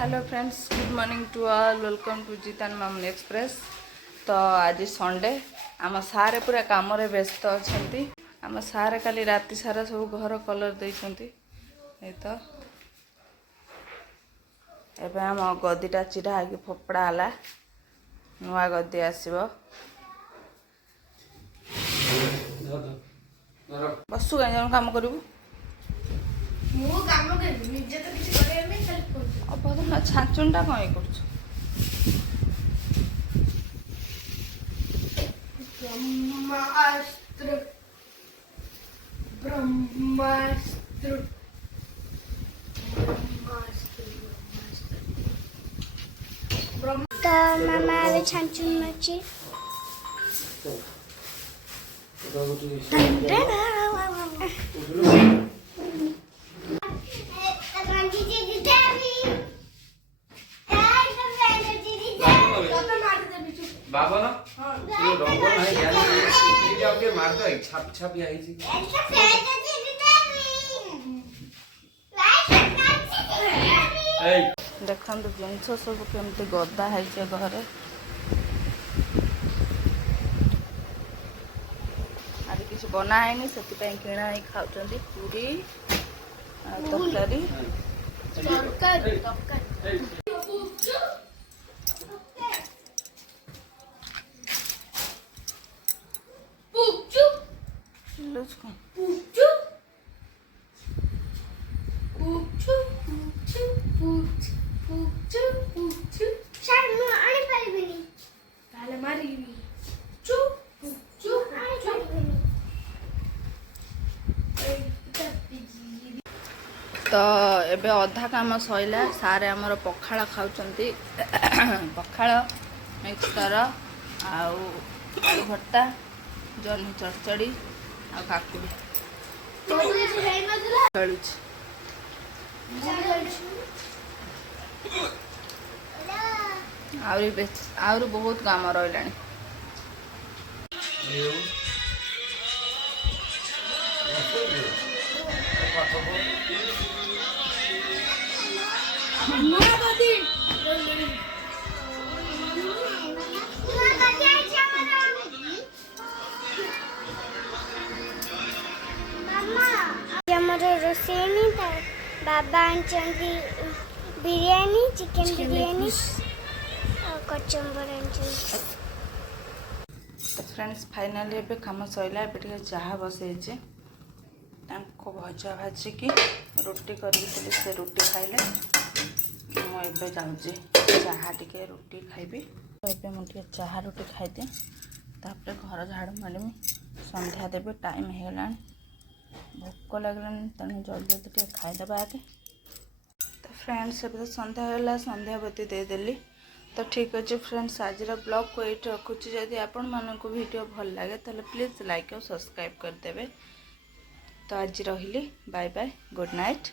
Hello friends, good morning to all. Welcome to जीतान मामुनी express. तो आज संडे आम सारे पूरा काम रे व्यस्त अच्छा। आम सारे काली राति सारा सब घर कलर देइछंती। तो एबे आम गदीटा चिरा है फोपड़ा हला नुआ गदी आसीबो। बसु कहीं काम करू अबधना छाचुनटा कहीं कर ब्रह्मास्त्र तो मामा अभी छांचुन मची बाबा ना ये रंग नहीं यानी ये आप ये मारता है छाप छाप ये आई जी देखो जिनस सब केमती गदा है घरे आज किसी बना है से किणा ही खाऊँ पूरी तरकारी तो एबे अधा काम सैला सारे आमर पखाड़ खाऊंती पखाड़ मिक्सर आलू भर्ता जन्ही चरचड़ी आ काकुड़ी आउरी बहुत काम रहा रोसे नहीं था बाबा आंचंदी बिरयानी चिकन बिरयानी और कचंबर आंचंदी। तो फ्रेंड्स फाइनली एबे काम सैला एबे चाहा बसई भजा भाजिकी रोटी करी से रोटी खाइले मुझे जाऊँगी चाहा टिके रोटी खाइबी। तो मुझे चाहा रोटी खाइदे तापर घर झाड़ू मारमी संध्या देवी टाइम हो गला भोक लगलानी तेणु जल्दी जल्दी टे खाईदे आगे। तो फ्रेंड्स अब तो संध्या होगा संध्या बती देदेली। तो ठीक अच्छे फ्रेंड्स आज ब्लॉग को ये रखुच्छी जदि आपण मानक वीडियो भल लगे तो प्लीज़ लाइक और सब्सक्राइब करदे। तो आज रही बाय बाय गुड नाइट।